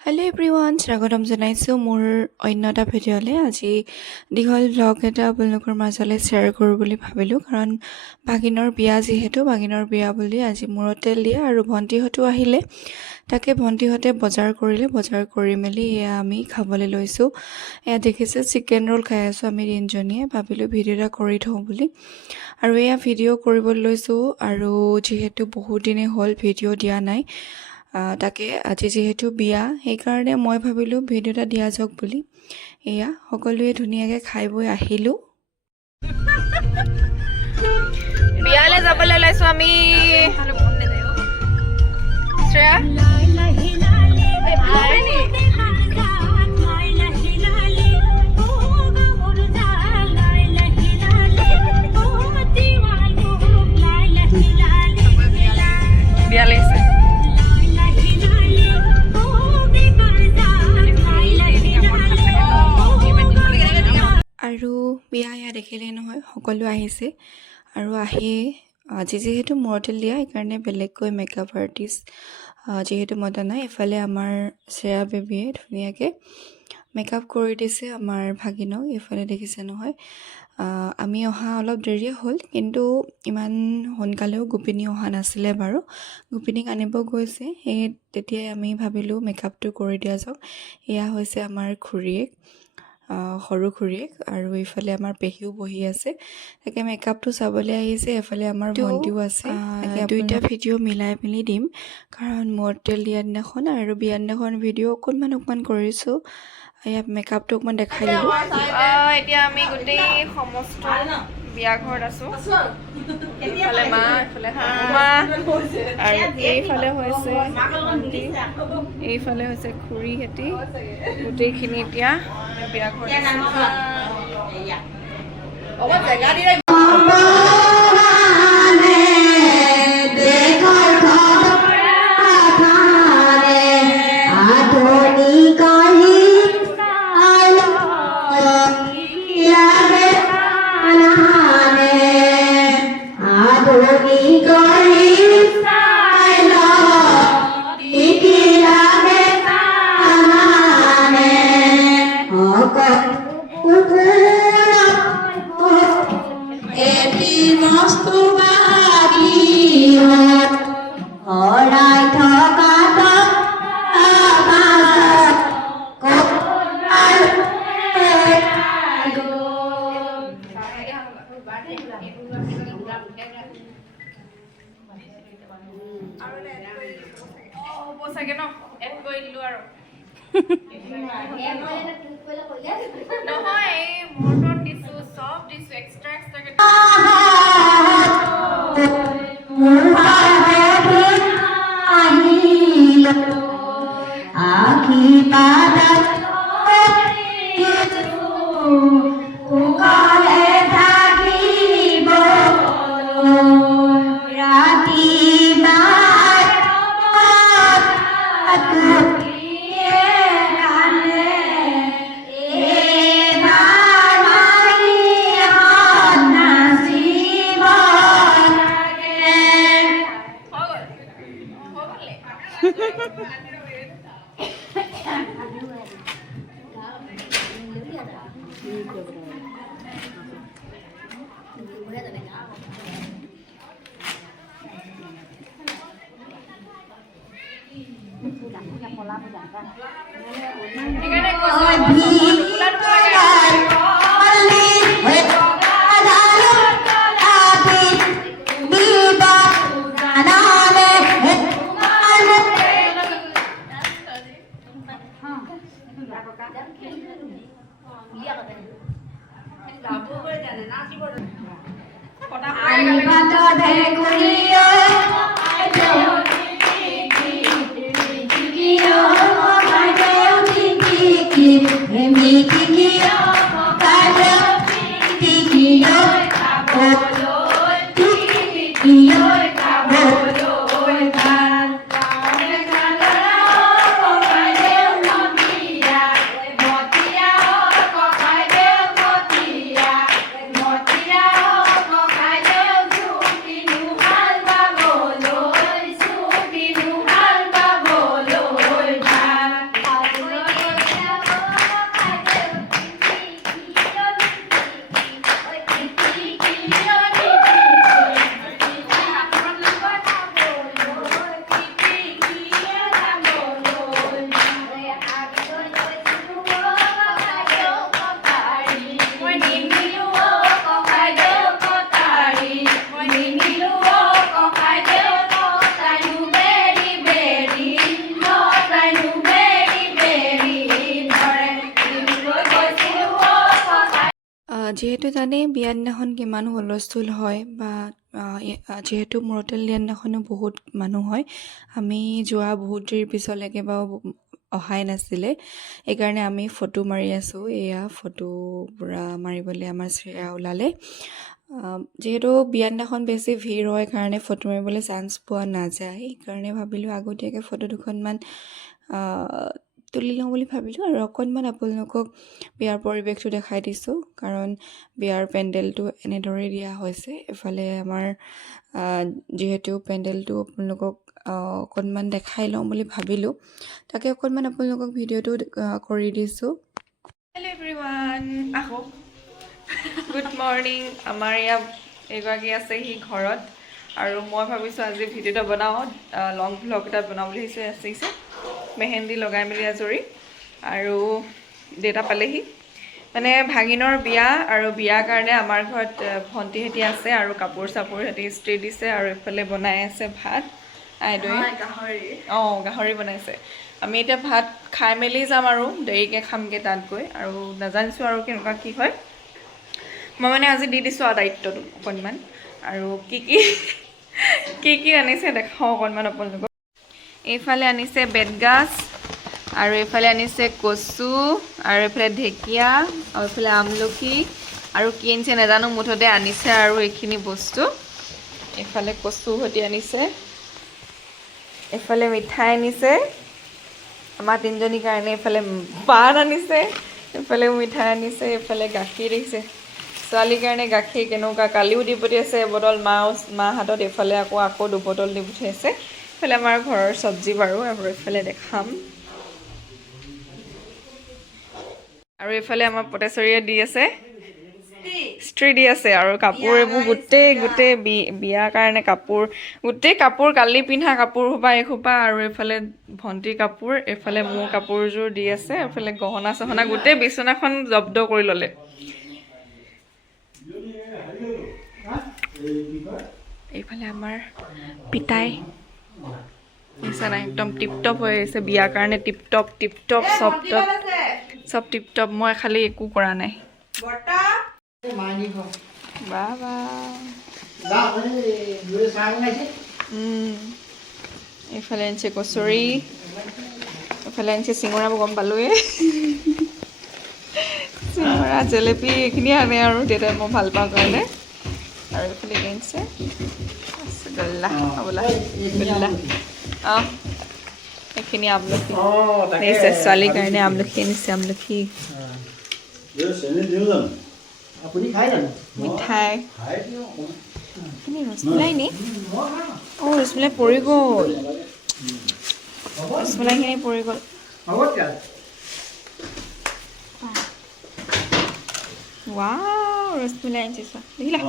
Hello' everyone, স্বাগতম জনাইছোঁ মোৰ অন্য এটা ভিডিঅ'লৈ। আজি দীঘল ভ্লগ এটা আপোনালোকৰ মাজলৈ শ্বেয়াৰ কৰোঁ বুলি ভাবিলোঁ, কাৰণ ভাগিনৰ বিয়া, যিহেতু ভাগিনৰ বিয়া বুলি আজি মূৰত তেল দিয়ে আৰু ভণ্টিহঁতো আহিলে। তাকে ভণ্টিহঁতে বজাৰ কৰিলে, বজাৰ কৰি মেলি এয়া আমি খাবলৈ লৈছোঁ। এয়া দেখিছে চিকেন ৰোল খাই আছোঁ আমি তিনিজনীয়ে। ভাবিলোঁ ভিডিঅ' এটা কৰি থওঁ বুলি, আৰু এয়া ভিডিঅ' কৰিবলৈ লৈছোঁ। আৰু যিহেতু বহুত দিনেই হ'ল ভিডিঅ' দিয়া নাই, তাকে আজি যিহেতু বিয়া, সেইকাৰণে মই ভাবিলোঁ ভিডিঅ' এটা দিয়া যাওক বুলি। এয়া সকলোৱে ধুনীয়াকৈ খাই বৈ আহিলোঁ। বিয়ালৈ যাবলৈ ওলাইছোঁ আমি। শ্ৰেয়া বিয়ালৈ আছে। আৰু বিয়া এয়া দেখিলেই নহয়, সকলো আহিছে। আৰু আহি আজি যিহেতু মূৰতেল দিয়া, সেইকাৰণে বেলেগকৈ মেকআপ আৰ্টিষ্ট যিহেতু মতা নাই। এফালে আমাৰ শ্ৰেয়া বেবীয়ে ধুনীয়াকৈ মেকআপ কৰি দিছে আমাৰ ভাগিনক। এইফালে দেখিছে নহয়, আমি অহা অলপ দেৰিয়ে হ'ল, কিন্তু ইমান সোনকালেও গোপিনী অহা নাছিলে বাৰু। গোপিনীক আনিব গৈছে, সেই তেতিয়াই আমি ভাবিলোঁ মেকআপটো কৰি দিয়া যাওক। এয়া হৈছে আমাৰ খুৰীয়েক, সৰু খুৰীয়েক, আৰু এইফালে আমাৰ পেহীও বহি আছে। তাকে মেকআপটো চাবলৈ আহিছে। এফালে আমাৰ ভণ্টিও আছে। তাকে দুইটা ভিডিঅ' মিলাই মেলি দিম, কাৰণ মূৰতেল দিয়া দিনাখন আৰু বিয়া দিনাখন ভিডিঅ' অকণমান কৰিছোঁ। ইয়াত মেকআপটো অকণমান দেখাই দিলোঁ। এতিয়া আমি গোটেই সমস্ত বিয়া ঘৰত আছোঁ। এইফালে মা, এইফালে মা, আৰু এইফালে হৈছে ভণ্টি, এইফালে হৈছে খুৰীহঁতি। গোটেইখিনি এতিয়া বিয়া ঘৰত চাগে ন এড কৰি দিলোঁ আৰু নহয়, এই মৰ্টন দিছোঁ, চব দিছোঁ, এক্সট্ৰাকে যিহেতু জানে বিয়া দিনাখন কিমান হুলস্থুল হয় বা যিহেতু মূৰতেল দিয়া দিনাখনো বহুত মানুহ হয়, আমি যোৱা বহুত দেৰিৰ পিছলৈকে বাৰু অহাই নাছিলে। সেইকাৰণে আমি ফটো মাৰি আছোঁ। এয়া ফটো পূৰা মাৰিবলৈ আমাৰ শ্ৰেয়া ওলালে। যিহেতু বিয়া দিনাখন বেছি ভিৰ হয় কাৰণে ফটো মাৰিবলৈ চান্স পোৱা নাযায়, সেইকাৰণে ভাবিলোঁ আগতীয়াকৈ ফটো দুখনমান তুলি লওঁ বুলি ভাবিলোঁ আৰু অকণমান আপোনালোকক বিয়াৰ পৰিৱেশটো দেখাই দিছোঁ। কাৰণ বিয়াৰ পেণ্ডেলটো এনেদৰেই দিয়া হৈছে। এফালে আমাৰ যিহেতু পেণ্ডেলটো আপোনালোকক অকণমান দেখাই লওঁ বুলি ভাবিলোঁ, তাকে অকণমান আপোনালোকক ভিডিঅ'টো কৰি দিছোঁ। হেল্ল' এভৰিৱান, আহক। Good morning. আমাৰ ইয়াত এগৰাকী আছেহি ঘৰত আৰু মই ভাবিছোঁ আজি ভিডিঅ' এটা বনাওঁ, লং ভ্লগ এটা বনাওঁ বুলি আহিছে। মেহেন্দি লগাই মেলি আজৰি আৰু দেউতা পালেহি। মানে ভাগিনৰ বিয়া আৰু বিয়াৰ কাৰণে আমাৰ ঘৰত ভণ্টিহঁতি আছে আৰু কাপোৰ চাপোৰ সিহঁতি ইস্ত্ৰি দিছে আৰু এইফালে বনাই আছে ভাত আইদেৱে। গাহৰি বনাইছে। আমি এতিয়া ভাত খাই মেলি যাম আৰু দেৰিকৈ খামগৈ তাত গৈ, আৰু নাজানিছোঁ আৰু কেনেকুৱা কি হয়। মই মানে আজি দি দিছোঁ আৰু দায়িত্বটো অকণমান, আৰু কি কি আনিছে দেখাওঁ অকণমান আপোনালোকক। এইফালে আনিছে বেতগাজ, আৰু এইফালে আনিছে কচু, আৰু এইফালে ঢেকীয়া, আৰু এইফালে আমলখি, আৰু কি আনিছে নাজানো, মুঠতে আনিছে আৰু এইখিনি বস্তু। এইফালে কচু সৈতে আনিছে, এইফালে মিঠাই আনিছে আমাৰ তিনিজনীৰ কাৰণে, এইফালে পাণ আনিছে, এইফালেও মিঠাই আনিছে, এইফালে গাখীৰ দিছে ছোৱালীৰ কাৰণে। গাখীৰ কেনেকুৱা কালিও দি পঠিয়াইছে এবটল মা হাতত, এইফালে আকৌ 2 বটল দি পঠিয়াইছে। এইফালে আমাৰ ঘৰৰ চব্জি বাৰু, আৰু এইফালে দেখাম। আৰু এইফালে আমাৰ পটেশ্বৰীয়ে দি আছে, ইস্ত্ৰি দি আছে, আৰু কাপোৰ এইবোৰ গোটেই বিয়াৰ কাৰণে গোটেই কাপোৰ কালি পিন্ধা কাপোৰ সোপা এসোপা, আৰু এইফালে ভণ্টিৰ কাপোৰ, এইফালে মোৰ কাপোৰযোৰ দি আছে, এইফালে গহনা চহনা, গোটেই বিচনাখন জব্দ কৰি ল'লে। এইফালে আমাৰ পিতাই বিচনা একদম টিপটপ হৈ আহিছে বিয়াৰ কাৰণে, টিপটপ চব টিপটপ। মই খালি একো কৰা নাই। এইফালে আনিছে কচুৰি, এইফালে আনিছে চিঙৰা, মই গম পালোৱে। চিঙৰা জেলেপি এইখিনিয়ে আনে আৰু দেউতাই মই ভাল পাওঁ কাৰণে। আৰু এইফালে আনিছে ৰসগোল্লা, এইখিনি আমলখি আনিছে ছোৱালীৰ কাৰণে, আমলখি আনিছে, আমলখি, মিঠাই, এইখিনি ৰসমলাই নি? ৰসমলাই পৰি গ'ল, ৰসমলাইখিনি পৰি গ'ল। ৱাও, ৰসমলাই আনিছে চোৱা, দেখিলা?